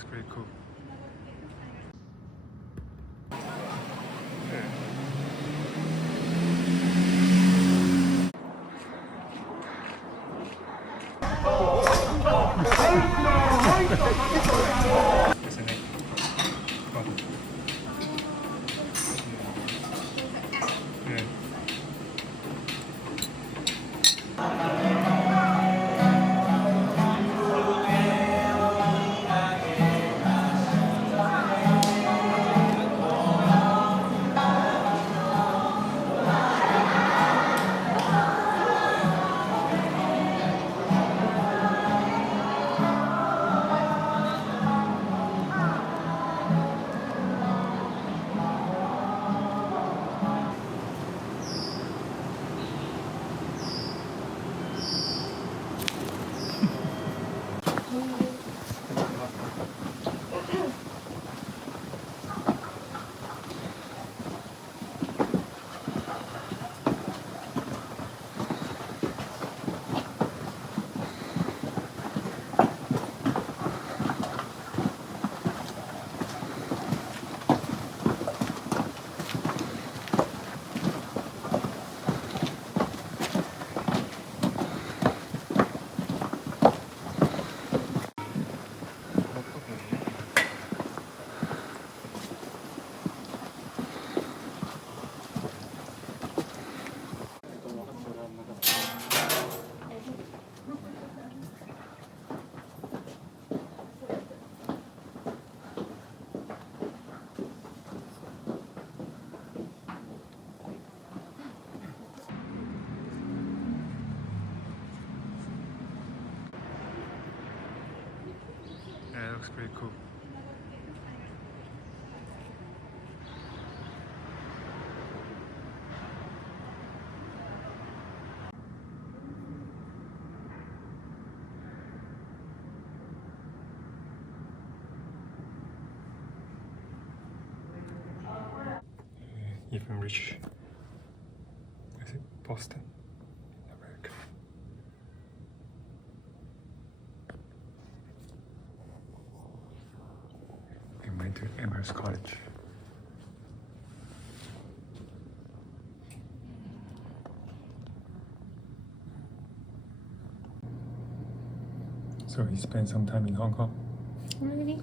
looks pretty cool. Isn't it fun? Yeah. Yeah, it looks pretty cool. Even reach, is it Boston, America? We went to Amherst College. So he spent some time in Hong Kong. Really?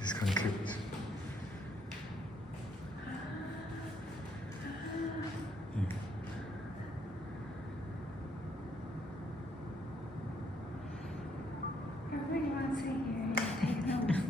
This is kind of cute. Everybody wants to hear you take notes.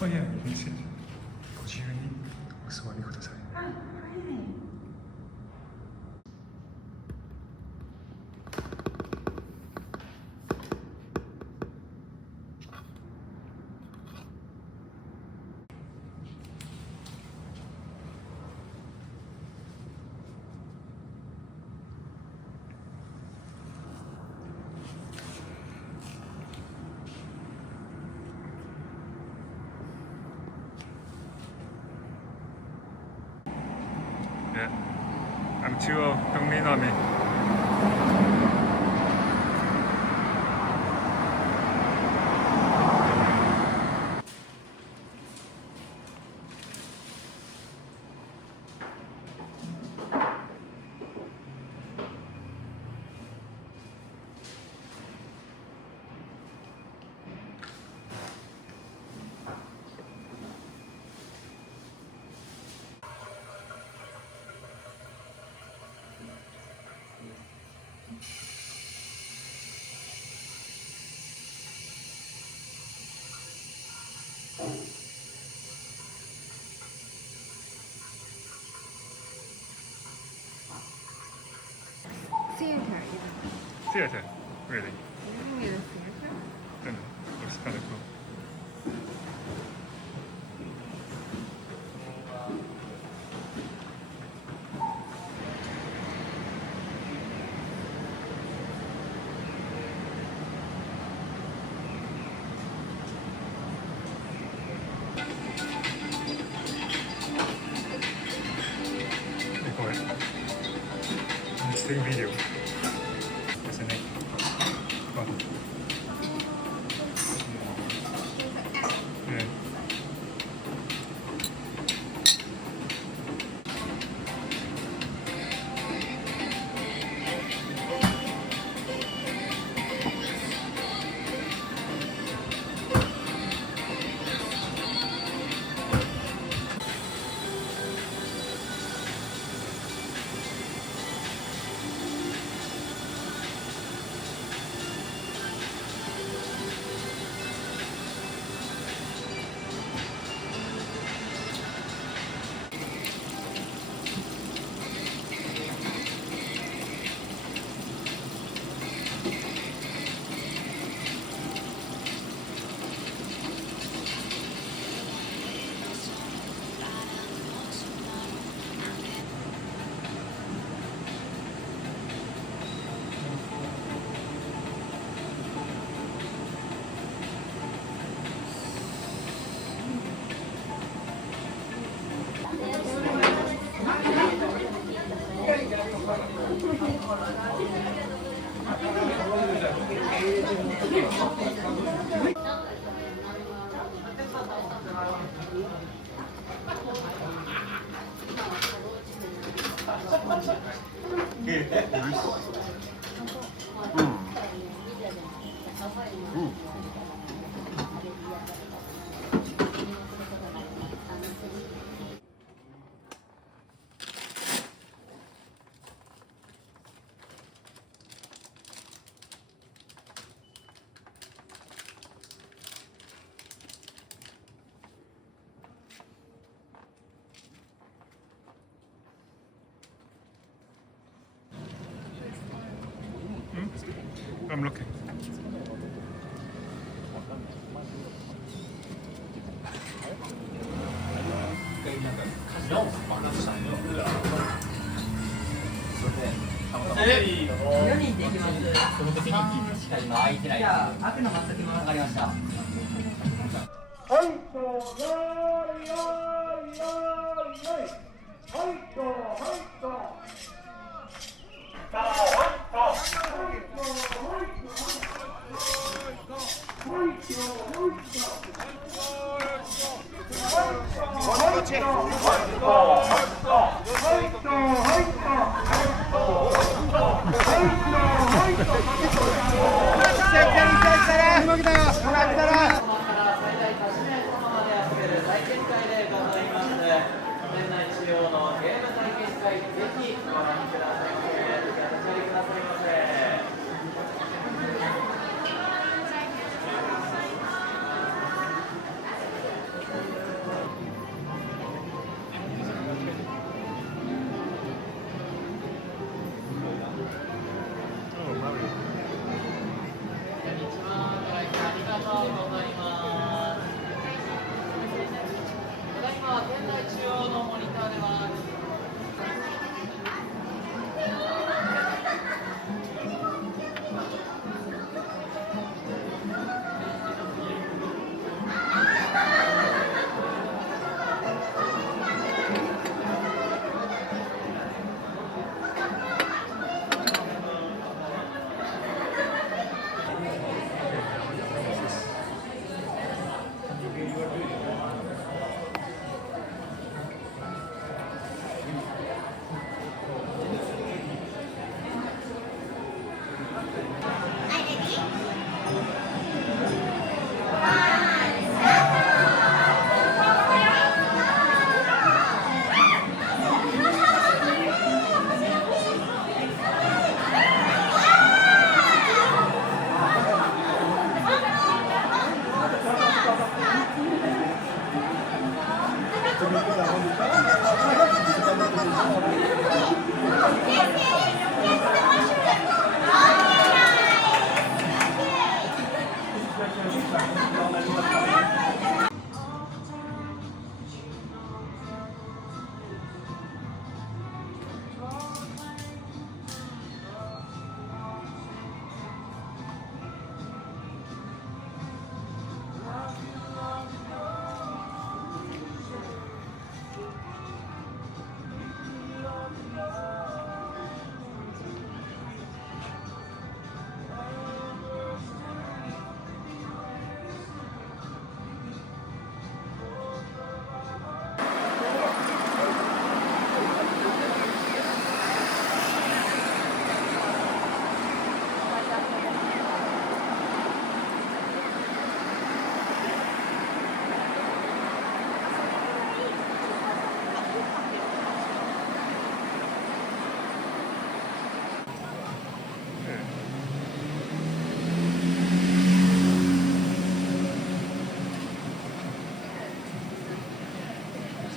Oh yeah, you can sit. ご自由にお座りください。Oh, really? Yeah, I'm too old. Don't lean on me. Theater, yeah. Theater, really. You mean a theater? I don't know. Looks kind of cool. interesting video. Isn't it? Wow. Yeah. I'm looking.4人で行きます。3しか今空いてない。じゃあ、開くの待っときます。わかりました。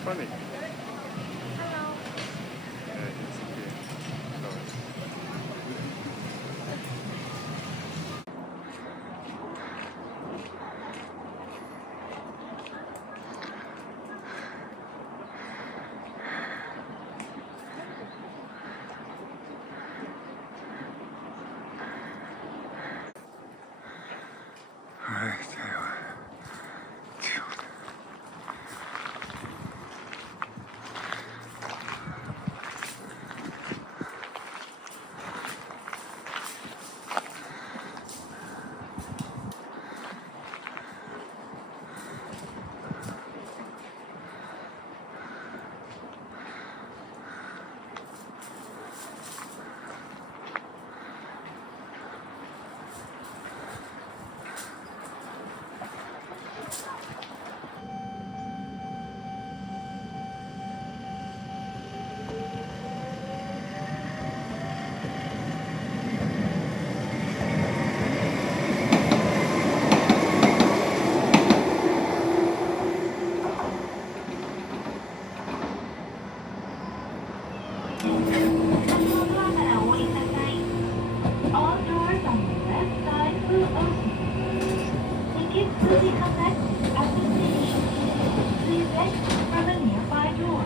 funny. Hello. Yeah, it's okay. No. Ay, Dios. All doors on the left side will open. Tickets will be collected at the station. Please exit from a nearby door.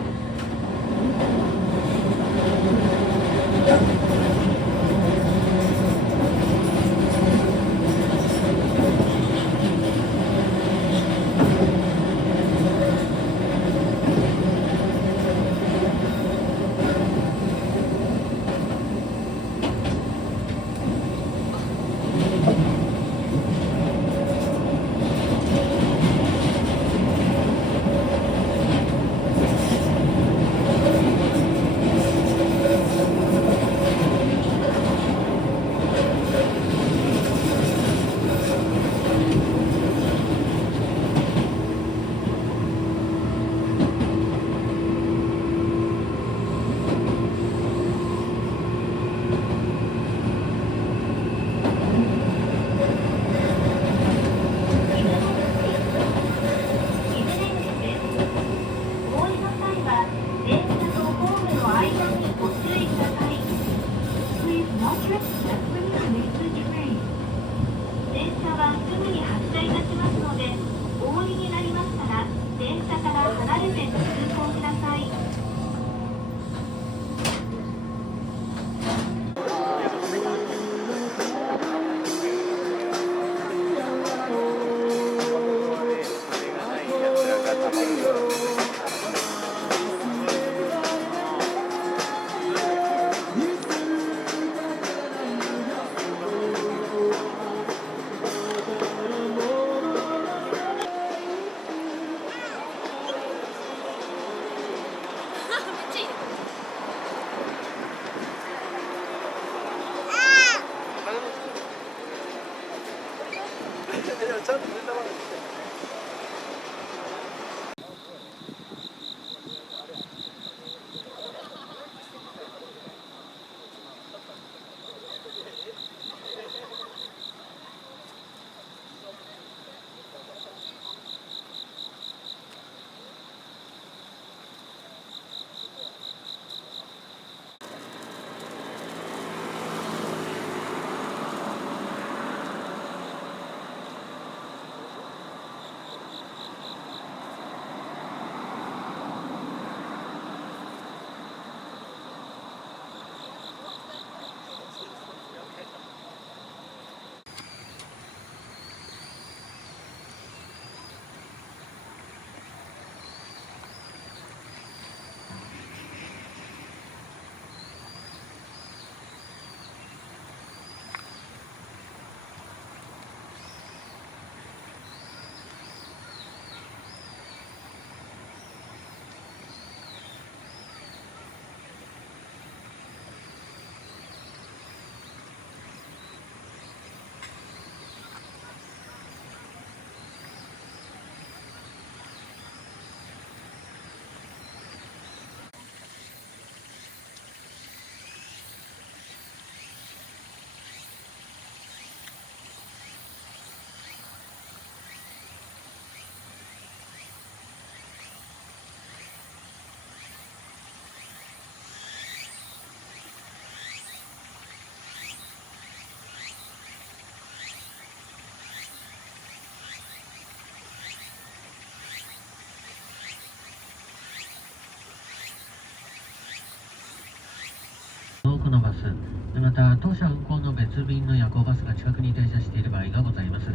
このバス、また当社運行の別便の夜行バスが近くに停車している場合がございます。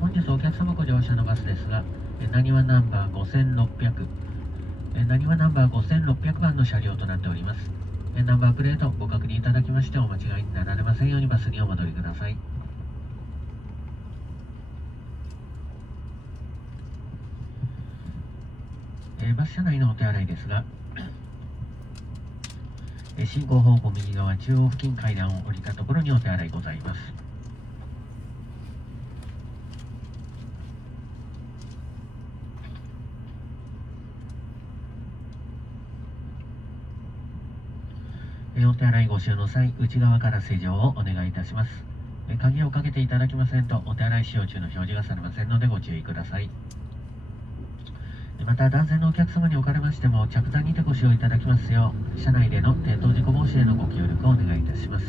本日お客様ご乗車のバスですが、なにわナンバー5600、なにわナンバー5600番の車両となっております。ナンバープレートご確認いただきましてお間違いになられませんようにバスにお戻りください。バス車内のお手洗いですが、進行方向右側中央付近階段を降りたところにお手洗いございます。お手洗いご使用の際、内側から施錠をお願いいたします。鍵をかけていただきませんと、お手洗い使用中の表示がされませんのでご注意ください。また、男性のお客様におかれましても、着座にてご使用いただきますよう、車内での転倒事故防止へのご協力をお願いいたします。